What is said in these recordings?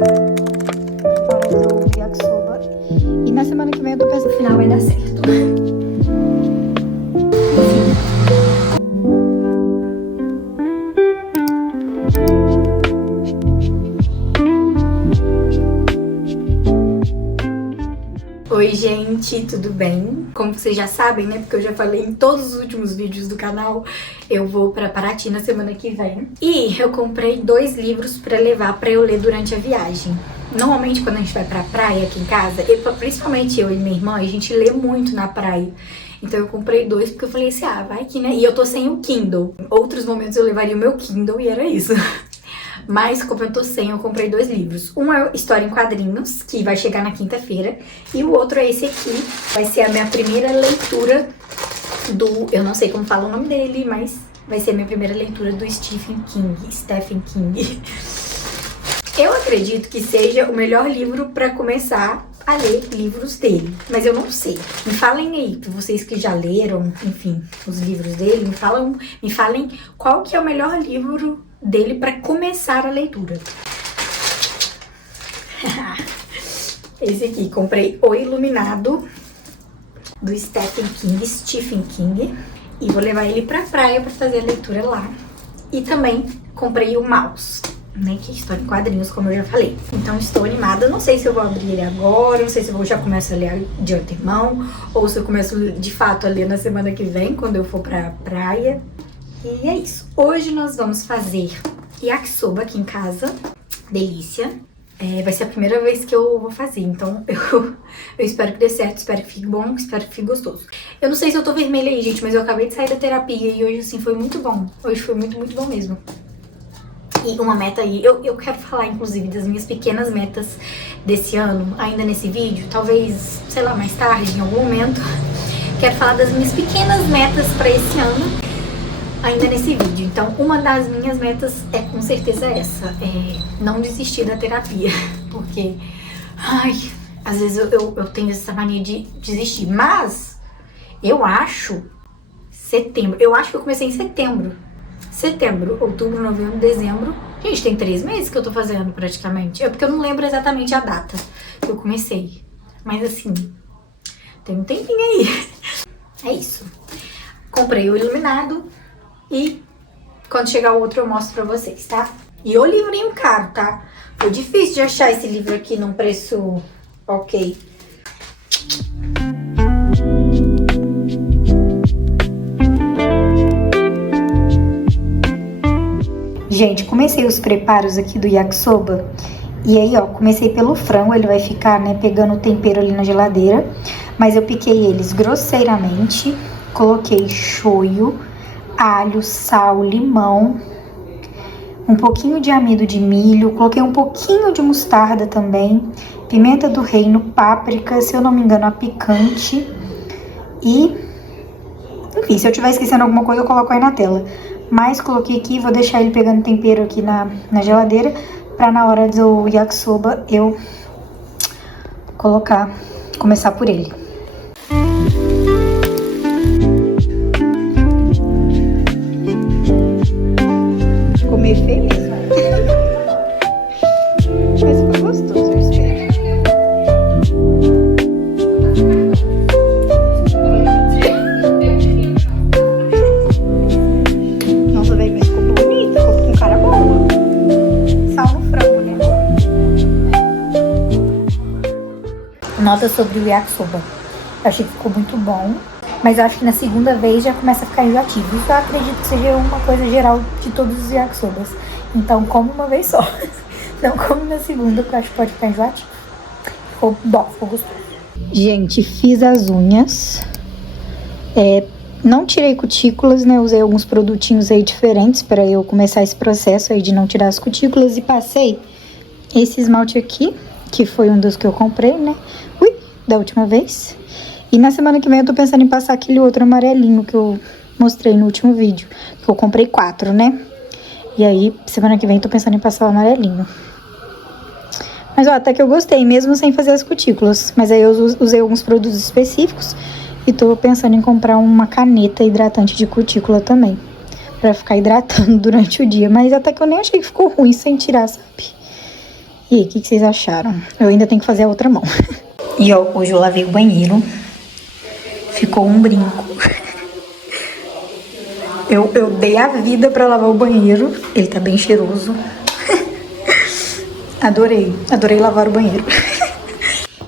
Hora do yakisoba. E na semana que vem eu tô pensando que no final vai dar certo. Oi gente, tudo bem? Como vocês já sabem, né, porque eu já falei em todos os últimos vídeos do canal, eu vou pra Paraty na semana que vem. E eu comprei 2 livros pra levar pra eu ler durante a viagem. Normalmente quando a gente vai pra praia aqui em casa, principalmente eu e minha irmã, a gente lê muito na praia. Então eu comprei 2 porque eu falei assim, vai que né, e eu tô sem o Kindle. Em outros momentos eu levaria o meu Kindle e era isso. Mas, como eu tô sem, eu comprei 2 livros. Um é História em Quadrinhos, que vai chegar na quinta-feira. E o outro é esse aqui. Vai ser a minha primeira leitura do... Eu não sei como fala o nome dele, mas vai ser a minha primeira leitura do Stephen King. Eu acredito que seja o melhor livro pra começar a ler livros dele. Mas eu não sei. Me falem aí, vocês que já leram, enfim, os livros dele. Me falem qual que é o melhor livro dele para começar a leitura. Esse aqui, comprei O Iluminado, do Stephen King, e vou levar ele pra praia para fazer a leitura lá. E também comprei o Mouse, né, que é história em quadrinhos, como eu já falei. Então estou animada, não sei se eu vou abrir ele agora, não sei se eu já começo a ler de antemão, ou se eu começo de fato a ler na semana que vem, quando eu for pra praia. E é isso. Hoje nós vamos fazer yakisoba aqui em casa. Delícia. Vai ser a primeira vez que eu vou fazer, então eu espero que dê certo, espero que fique bom, espero que fique gostoso. Eu não sei se eu tô vermelha aí, gente, mas eu acabei de sair da terapia e hoje, assim, foi muito bom. Hoje foi muito, muito bom mesmo. E uma meta aí, eu quero falar, inclusive, das minhas pequenas metas desse ano, ainda nesse vídeo, talvez, sei lá, mais tarde, em algum momento. Quero falar das minhas pequenas metas pra esse ano, ainda nesse vídeo. Então, uma das minhas metas é com certeza essa, não desistir da terapia, porque, às vezes eu tenho essa mania de desistir, mas eu acho que eu comecei em setembro, outubro, novembro, dezembro, gente, tem 3 meses que eu tô fazendo praticamente, porque eu não lembro exatamente a data que eu comecei, mas assim, tem um tempinho aí. É isso, comprei o Iluminado. E quando chegar o outro eu mostro pra vocês, tá? E o livrinho caro, tá? Foi difícil de achar esse livro aqui num preço ok. Gente, comecei os preparos aqui do yakisoba. E aí, ó, comecei pelo frango, ele vai ficar, né, pegando o tempero ali na geladeira. Mas eu piquei eles grosseiramente, coloquei shoyu, alho, sal, limão, um pouquinho de amido de milho, coloquei um pouquinho de mostarda também, pimenta do reino, páprica, se eu não me engano, a picante e, enfim, se eu estiver esquecendo alguma coisa eu coloco aí na tela. Mas coloquei aqui, vou deixar ele pegando tempero aqui na geladeira, pra na hora do yakisoba eu começar por ele. Meio feio mesmo. Mas ficou gostoso, eu espero. Nossa, velho, mas ficou bonito, ficou com cara boa. Sal no frango, né? Nota sobre o yakisoba. Eu achei que ficou muito bom. Mas eu acho que na segunda vez já começa a ficar enjoativo. Isso eu acredito que seja uma coisa geral de todos os yakisobas. Então, como uma vez só. Não como na segunda, porque eu acho que pode ficar enjoativo. Ficou bom, ficou gostoso. Gente, fiz as unhas. Não tirei cutículas, né? Usei alguns produtinhos aí diferentes para eu começar esse processo aí de não tirar as cutículas. E passei esse esmalte aqui, que foi um dos que eu comprei, né? Da última vez. E na semana que vem eu tô pensando em passar aquele outro amarelinho que eu mostrei no último vídeo. Que eu comprei 4, né? E aí, semana que vem eu tô pensando em passar o amarelinho. Mas ó, até que eu gostei, mesmo sem fazer as cutículas. Mas aí eu usei alguns produtos específicos. E tô pensando em comprar uma caneta hidratante de cutícula também. Pra ficar hidratando durante o dia. Mas até que eu nem achei que ficou ruim sem tirar, sabe? E aí, o que vocês acharam? Eu ainda tenho que fazer a outra mão. E ó, hoje eu lavei o banheiro. Ficou um brinco. Eu dei a vida pra lavar o banheiro. Ele tá bem cheiroso. Adorei lavar o banheiro.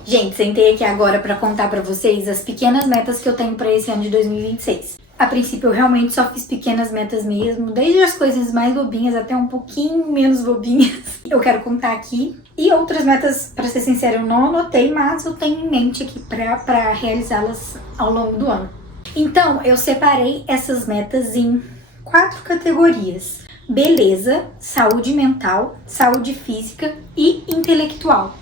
Gente, sentei aqui agora pra contar pra vocês as pequenas metas que eu tenho pra esse ano de 2026. A princípio, eu realmente só fiz pequenas metas mesmo, desde as coisas mais bobinhas até um pouquinho menos bobinhas. Eu quero contar aqui. E outras metas, pra ser sincera, eu não anotei, mas eu tenho em mente aqui pra realizá-las ao longo do ano. Então, eu separei essas metas em 4 categorias: beleza, saúde mental, saúde física e intelectual.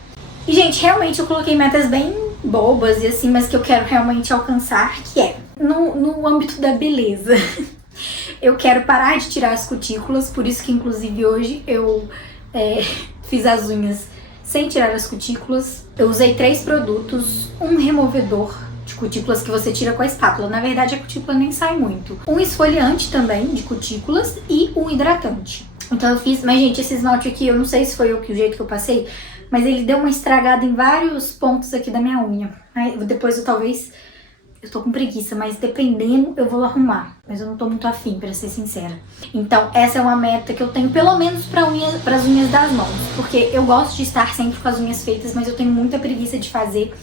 E, gente, realmente eu coloquei metas bem bobas e assim, mas que eu quero realmente alcançar, que é no âmbito da beleza. Eu quero parar de tirar as cutículas, por isso que inclusive hoje eu fiz as unhas sem tirar as cutículas. Eu usei 3 produtos, um removedor de cutículas que você tira com a espátula. Na verdade a cutícula nem sai muito. Um esfoliante também de cutículas e um hidratante. Então eu fiz, mas gente, esse esmalte aqui, eu não sei se foi o jeito que eu passei, mas ele deu uma estragada em vários pontos aqui da minha unha. Aí, depois eu tô com preguiça, mas dependendo eu vou arrumar. Mas eu não tô muito afim, pra ser sincera. Então essa é uma meta que eu tenho, pelo menos pras unhas das mãos. Porque eu gosto de estar sempre com as unhas feitas, mas eu tenho muita preguiça de fazer,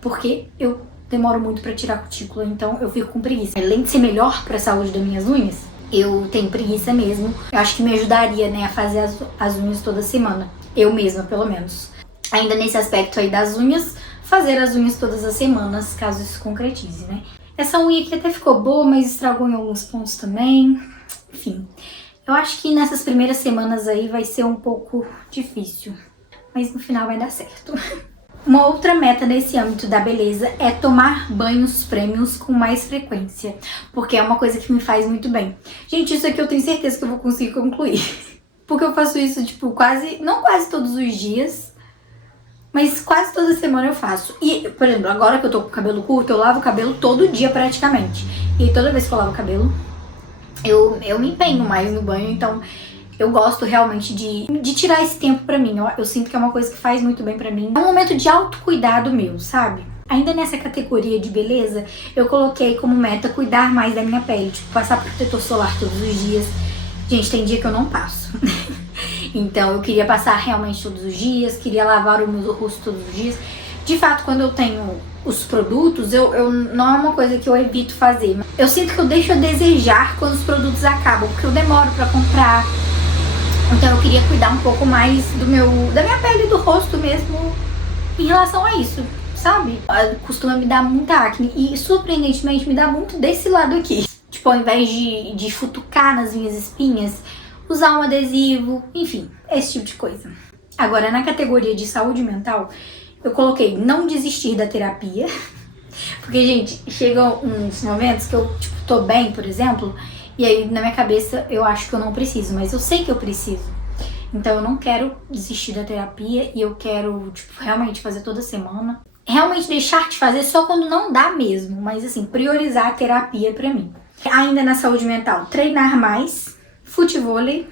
porque eu demoro muito pra tirar a cutícula, então eu fico com preguiça. Além de ser melhor pra saúde das minhas unhas, eu tenho preguiça mesmo. Eu acho que me ajudaria, né, a fazer as unhas toda semana. Eu mesma, pelo menos. Ainda nesse aspecto aí das unhas, fazer as unhas todas as semanas, caso isso concretize, né? Essa unha aqui até ficou boa, mas estragou em alguns pontos também. Enfim, eu acho que nessas primeiras semanas aí vai ser um pouco difícil, mas no final vai dar certo. Uma outra meta nesse âmbito da beleza é tomar banhos prêmios com mais frequência, porque é uma coisa que me faz muito bem. Gente, isso aqui eu tenho certeza que eu vou conseguir concluir, porque eu faço isso, tipo, não quase todos os dias, mas quase toda semana eu faço. E, por exemplo, agora que eu tô com o cabelo curto, eu lavo o cabelo todo dia praticamente. E toda vez que eu lavo o cabelo, eu me empenho mais no banho, então eu gosto realmente de tirar esse tempo pra mim. Eu sinto que é uma coisa que faz muito bem pra mim. É um momento de autocuidado meu, sabe? Ainda nessa categoria de beleza, eu coloquei como meta cuidar mais da minha pele. Tipo, passar protetor solar todos os dias. Gente, tem dia que eu não passo. Então eu queria passar realmente todos os dias, queria lavar o meu rosto todos os dias. De fato, quando eu tenho os produtos, eu não é uma coisa que eu evito fazer. Eu sinto que eu deixo a desejar quando os produtos acabam, porque eu demoro pra comprar. Então eu queria cuidar um pouco mais da minha pele e do rosto mesmo em relação a isso, sabe? Costuma me dar muita acne e surpreendentemente me dá muito desse lado aqui. Tipo, ao invés de futucar nas minhas espinhas, usar um adesivo, enfim, esse tipo de coisa. Agora, na categoria de saúde mental, eu coloquei não desistir da terapia. Porque, gente, chegam uns momentos que eu, tipo, tô bem, por exemplo, e aí na minha cabeça eu acho que eu não preciso, mas eu sei que eu preciso. Então eu não quero desistir da terapia e eu quero, tipo, realmente fazer toda semana. Realmente deixar de fazer só quando não dá mesmo, mas assim, priorizar a terapia pra mim. Ainda na saúde mental, treinar mais, futevôlei.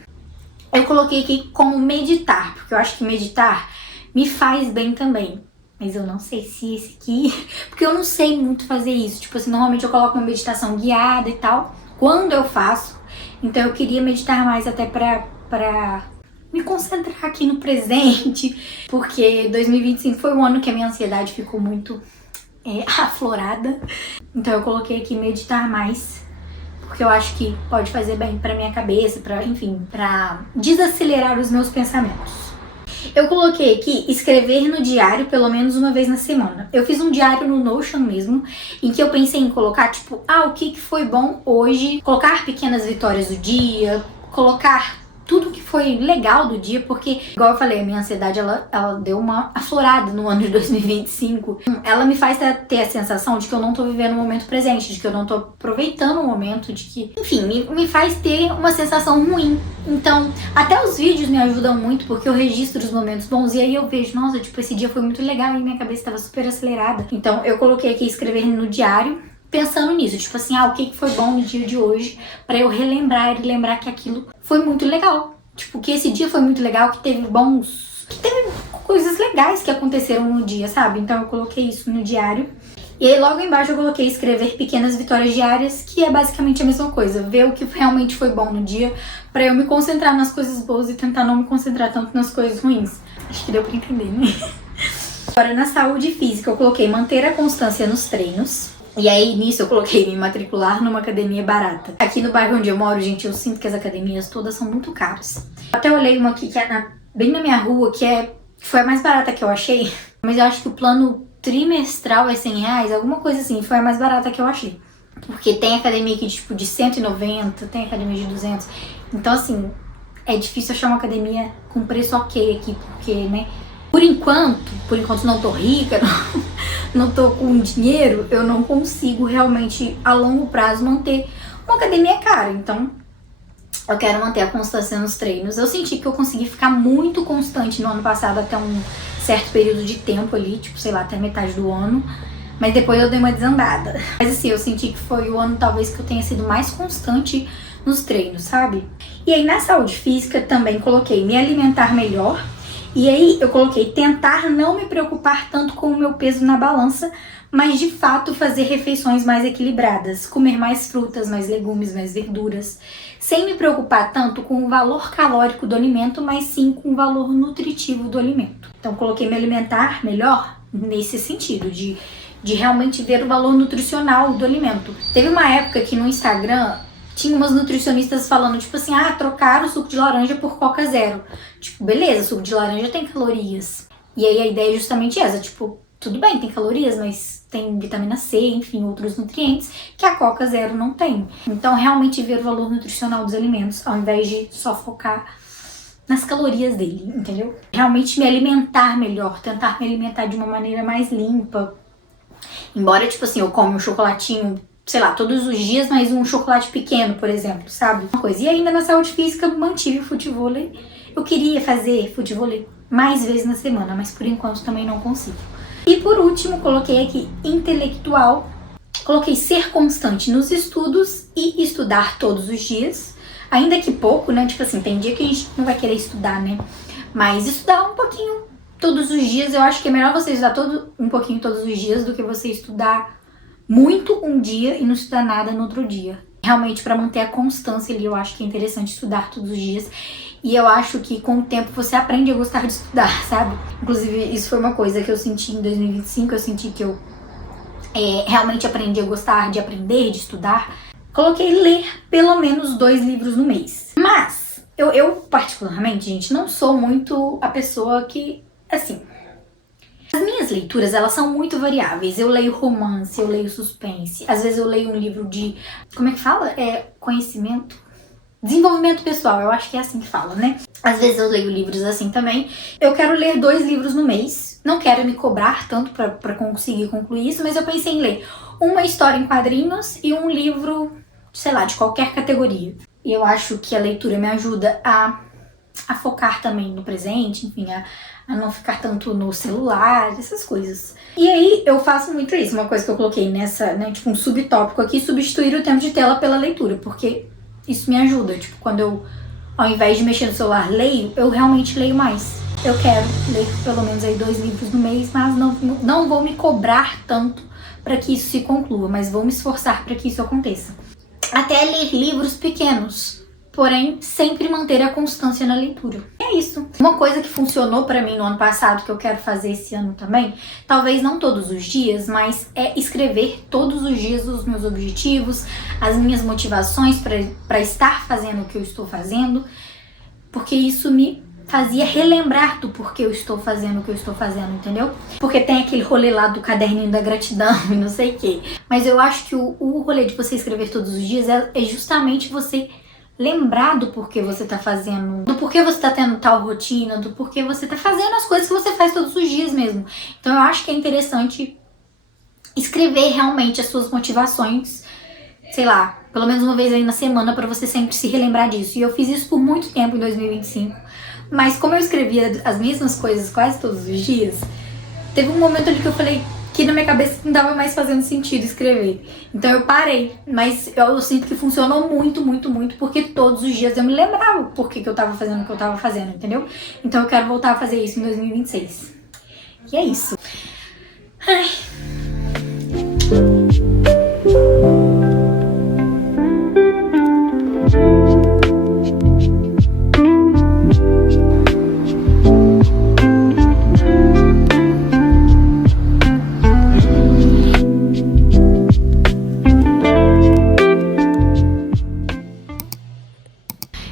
Eu coloquei aqui como meditar, porque eu acho que meditar me faz bem também. Mas eu não sei se esse aqui... Porque eu não sei muito fazer isso. Tipo assim, normalmente eu coloco uma meditação guiada e tal, quando eu faço. Então eu queria meditar mais até pra me concentrar aqui no presente. Porque 2025 foi um ano que a minha ansiedade ficou muito aflorada. Então eu coloquei aqui meditar mais, porque eu acho que pode fazer bem pra minha cabeça, enfim, pra desacelerar os meus pensamentos. Eu coloquei aqui escrever no diário pelo menos uma vez na semana. Eu fiz um diário no Notion mesmo, em que eu pensei em colocar, tipo, o que foi bom hoje, colocar pequenas vitórias do dia, colocar tudo que foi legal do dia, porque, igual eu falei, a minha ansiedade, ela deu uma aflorada no ano de 2025. Ela me faz ter a sensação de que eu não tô vivendo o momento presente, de que eu não tô aproveitando o momento, de que... Enfim, me faz ter uma sensação ruim. Então, até os vídeos me ajudam muito, porque eu registro os momentos bons, e aí eu vejo, nossa, tipo, esse dia foi muito legal, e minha cabeça tava super acelerada. Então, eu coloquei aqui escrever no diário, pensando nisso, tipo assim, o que foi bom no dia de hoje, pra eu relembrar e lembrar que aquilo foi muito legal. Tipo, que esse dia foi muito legal, que teve legais que aconteceram no dia, sabe? Então eu coloquei isso no diário. E aí logo embaixo eu coloquei escrever pequenas vitórias diárias, que é basicamente a mesma coisa. Ver o que realmente foi bom no dia, pra eu me concentrar nas coisas boas e tentar não me concentrar tanto nas coisas ruins. Acho que deu pra entender, né? Agora na saúde física eu coloquei manter a constância nos treinos. E aí nisso eu coloquei me matricular numa academia barata. Aqui no bairro onde eu moro, gente, eu sinto que as academias todas são muito caras. Até olhei uma aqui que é bem na minha rua, que foi a mais barata que eu achei. Mas eu acho que o plano trimestral é R$100, alguma coisa assim, foi a mais barata que eu achei. Porque tem academia aqui tipo de 190, tem academia de 200. Então assim, é difícil achar uma academia com preço ok aqui, porque, né, por enquanto não tô rica, não tô com dinheiro, eu não consigo realmente a longo prazo manter uma academia cara. Então eu quero manter a constância nos treinos. Eu senti que eu consegui ficar muito constante no ano passado até um certo período de tempo ali, tipo, sei lá, até metade do ano. Mas depois eu dei uma desandada. Mas assim, eu senti que foi o ano talvez que eu tenha sido mais constante nos treinos, sabe? E aí na saúde física também coloquei me alimentar melhor. E aí eu coloquei tentar não me preocupar tanto com o meu peso na balança, mas de fato fazer refeições mais equilibradas, comer mais frutas, mais legumes, mais verduras, sem me preocupar tanto com o valor calórico do alimento, mas sim com o valor nutritivo do alimento. Então coloquei me alimentar melhor nesse sentido, de realmente ver o valor nutricional do alimento. Teve uma época que no Instagram tinha umas nutricionistas falando, tipo assim, trocar o suco de laranja por Coca Zero. Tipo, beleza, suco de laranja tem calorias. E aí a ideia é justamente essa, tipo, tudo bem, tem calorias, mas tem vitamina C, enfim, outros nutrientes que a Coca Zero não tem. Então, realmente ver o valor nutricional dos alimentos, ao invés de só focar nas calorias dele, entendeu? Realmente me alimentar melhor, tentar me alimentar de uma maneira mais limpa. Embora, tipo assim, eu como um chocolatinho, sei lá, todos os dias, mas um chocolate pequeno, por exemplo, sabe? Uma coisa. E ainda na saúde física, mantive o futevôlei. Eu queria fazer futevôlei mais vezes na semana, mas por enquanto também não consigo. E por último, coloquei aqui intelectual. Coloquei ser constante nos estudos e estudar todos os dias. Ainda que pouco, né? Tipo assim, tem dia que a gente não vai querer estudar, né? Mas estudar um pouquinho todos os dias. Eu acho que é melhor você estudar um pouquinho todos os dias do que você estudar muito um dia e não estudar nada no outro dia. Realmente, para manter a constância ali, eu acho que é interessante estudar todos os dias. E eu acho que com o tempo você aprende a gostar de estudar, sabe? Inclusive, isso foi uma coisa que eu senti em 2025. Eu senti que eu realmente aprendi a gostar de aprender, de estudar. Coloquei ler pelo menos 2 livros no mês. Mas, eu particularmente, gente, não sou muito a pessoa que, assim... As minhas leituras, elas são muito variáveis. Eu leio romance, eu leio suspense. Às vezes eu leio um livro de... Como é que fala? Conhecimento? Desenvolvimento pessoal, eu acho que é assim que fala, né? Às vezes eu leio livros assim também. Eu quero ler 2 livros no mês. Não quero me cobrar tanto pra conseguir concluir isso, mas eu pensei em ler uma história em quadrinhos e um livro, sei lá, de qualquer categoria. E eu acho que a leitura me ajuda a focar também no presente, enfim, a não ficar tanto no celular, essas coisas. E aí eu faço muito isso, uma coisa que eu coloquei nessa, né, tipo um subtópico aqui, substituir o tempo de tela pela leitura, porque isso me ajuda, tipo, quando eu, ao invés de mexer no celular, leio, eu realmente leio mais. Eu quero ler pelo menos aí 2 livros no mês, mas não vou me cobrar tanto para que isso se conclua, mas vou me esforçar para que isso aconteça. Até ler livros pequenos, porém sempre manter a constância na leitura. É isso. Uma coisa que funcionou pra mim no ano passado, que eu quero fazer esse ano também, talvez não todos os dias, mas é escrever todos os dias os meus objetivos, as minhas motivações pra estar fazendo o que eu estou fazendo, porque isso me fazia relembrar do porquê eu estou fazendo o que eu estou fazendo, entendeu? Porque tem aquele rolê lá do caderninho da gratidão e não sei o quê. Mas eu acho que o rolê de você escrever todos os dias é justamente você lembrar do porquê você tá fazendo, do porquê você tá tendo tal rotina, do porquê você tá fazendo as coisas que você faz todos os dias mesmo. Então eu acho que é interessante escrever realmente as suas motivações, sei lá, pelo menos uma vez aí na semana, pra você sempre se relembrar disso. E eu fiz isso por muito tempo em 2025, mas como eu escrevia as mesmas coisas quase todos os dias, teve um momento ali que eu falei que na minha cabeça não tava mais fazendo sentido escrever. Então eu parei, mas eu sinto que funcionou muito, muito, muito, porque todos os dias eu me lembrava por que eu tava fazendo o que eu tava fazendo, entendeu? Então eu quero voltar a fazer isso em 2026. E é isso. Ai.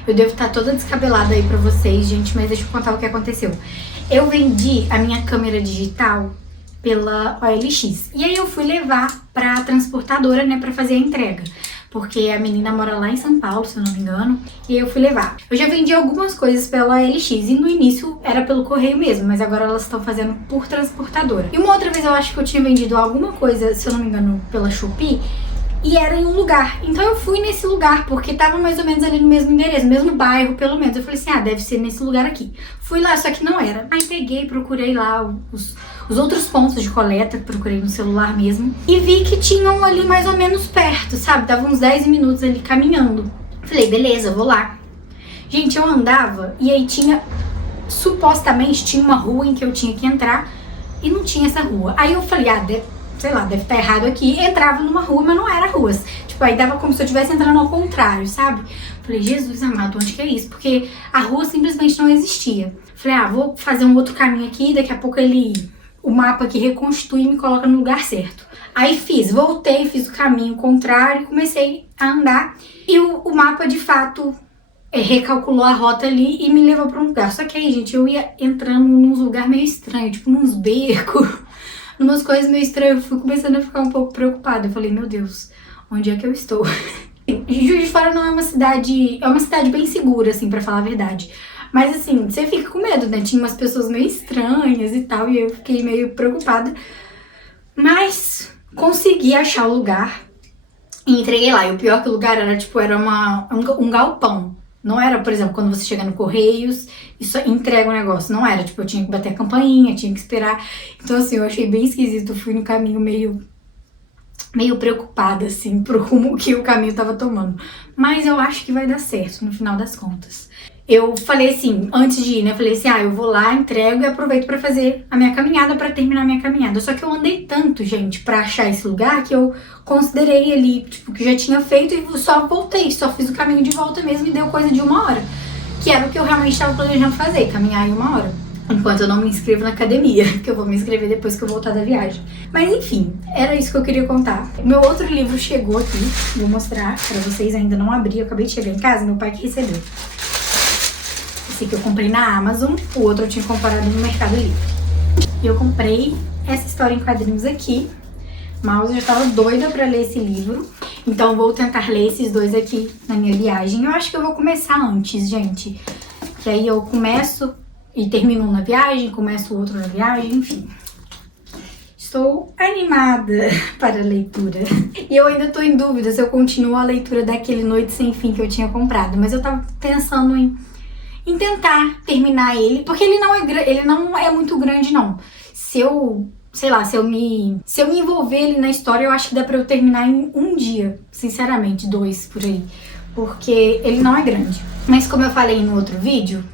Eu devo estar toda descabelada aí pra vocês, gente, mas deixa eu contar o que aconteceu. Eu vendi a minha câmera digital pela OLX. E aí eu fui levar pra transportadora, né, pra fazer a entrega. Porque a menina mora lá em São Paulo, se eu não me engano, e aí eu fui levar. Eu já vendi algumas coisas pela OLX e no início era pelo correio mesmo, mas agora elas estão fazendo por transportadora. E uma outra vez eu acho que eu tinha vendido alguma coisa, se eu não me engano, pela Shopee, e era em um lugar. Então eu fui nesse lugar, porque tava mais ou menos ali no mesmo endereço, no mesmo bairro, pelo menos. Eu falei assim, deve ser nesse lugar aqui. Fui lá, só que não era. Aí peguei, procurei lá os outros pontos de coleta, procurei no celular mesmo, e vi que tinham ali mais ou menos perto, sabe? Tava uns 10 minutos ali caminhando. Falei, beleza, vou lá. Gente, eu andava e aí supostamente tinha uma rua em que eu tinha que entrar e não tinha essa rua. Aí eu falei, sei lá, deve estar errado aqui. Entrava numa rua, mas não era ruas. Tipo, aí dava como se eu estivesse entrando ao contrário, sabe? Falei, Jesus amado, onde que é isso? Porque a rua simplesmente não existia. Falei, vou fazer um outro caminho aqui, daqui a pouco o mapa aqui reconstitui e me coloca no lugar certo. Aí voltei, fiz o caminho contrário e comecei a andar. E o mapa, de fato, recalculou a rota ali e me levou pra um lugar. Só que aí, gente, eu ia entrando num lugar meio estranho, tipo, nos becos, umas coisas meio estranhas. Eu fui começando a ficar um pouco preocupada. Eu falei, meu Deus, onde é que eu estou? Juiz de Fora não é uma cidade... É uma cidade bem segura, assim, pra falar a verdade. Mas, assim, você fica com medo, né? Tinha umas pessoas meio estranhas e tal, e eu fiquei meio preocupada. Mas consegui achar o lugar e entreguei lá. E o pior que o lugar era, tipo, era um galpão. Não era, por exemplo, quando você chega no Correios e só entrega o negócio. Não era, tipo, eu tinha que bater a campainha, tinha que esperar. Então, assim, eu achei bem esquisito. Eu fui no caminho meio preocupada, assim, pro rumo que o caminho tava tomando. Mas eu acho que vai dar certo, no final das contas. Eu falei assim, antes de ir, né, eu falei assim, eu vou lá, entrego e aproveito pra fazer a minha caminhada, pra terminar a minha caminhada. Só que eu andei tanto, gente, pra achar esse lugar, que eu considerei ali, tipo, que já tinha feito e só voltei, só fiz o caminho de volta mesmo e deu coisa de 1 hora. Que era o que eu realmente estava planejando fazer, caminhar em 1 hora. Enquanto eu não me inscrevo na academia, que eu vou me inscrever depois que eu voltar da viagem. Mas enfim, era isso que eu queria contar. Meu outro livro chegou aqui, vou mostrar pra vocês, ainda não abri, eu acabei de chegar em casa, meu pai que recebeu. Esse que eu comprei na Amazon, o outro eu tinha comprado no Mercado Livre. E eu comprei essa história em quadrinhos aqui. Mas eu já tava doida pra ler esse livro. Então vou tentar ler esses dois aqui na minha viagem. Eu acho que eu vou começar antes, gente. Que aí eu começo e termino um na viagem, começo o outro na viagem, enfim. Estou animada para a leitura. E eu ainda tô em dúvida se eu continuo a leitura daquele Noite Sem Fim que eu tinha comprado. Mas eu tava pensando em tentar terminar ele, porque ele não é muito grande, não. Se eu me envolver ele na história, eu acho que dá pra eu terminar em 1 dia, sinceramente, 2 por aí, porque ele não é grande. Mas como eu falei no outro vídeo,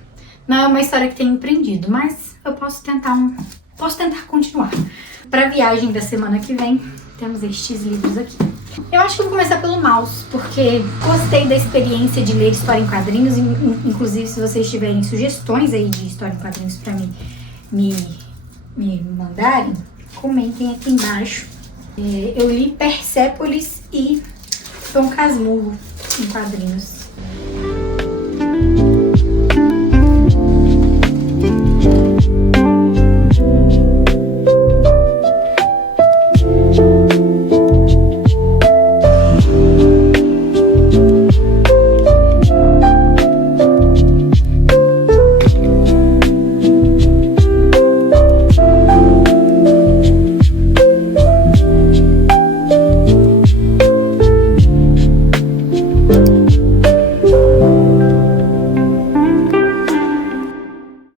não é uma história que tem me prendido, mas eu posso tentar continuar. Pra viagem da semana que vem, temos estes livros aqui. Eu acho que eu vou começar pelo mouse, porque gostei da experiência de ler história em quadrinhos. Inclusive, se vocês tiverem sugestões aí de história em quadrinhos pra mim me mandarem, comentem aqui embaixo. Eu li Persépolis e Dom Casmurro em quadrinhos.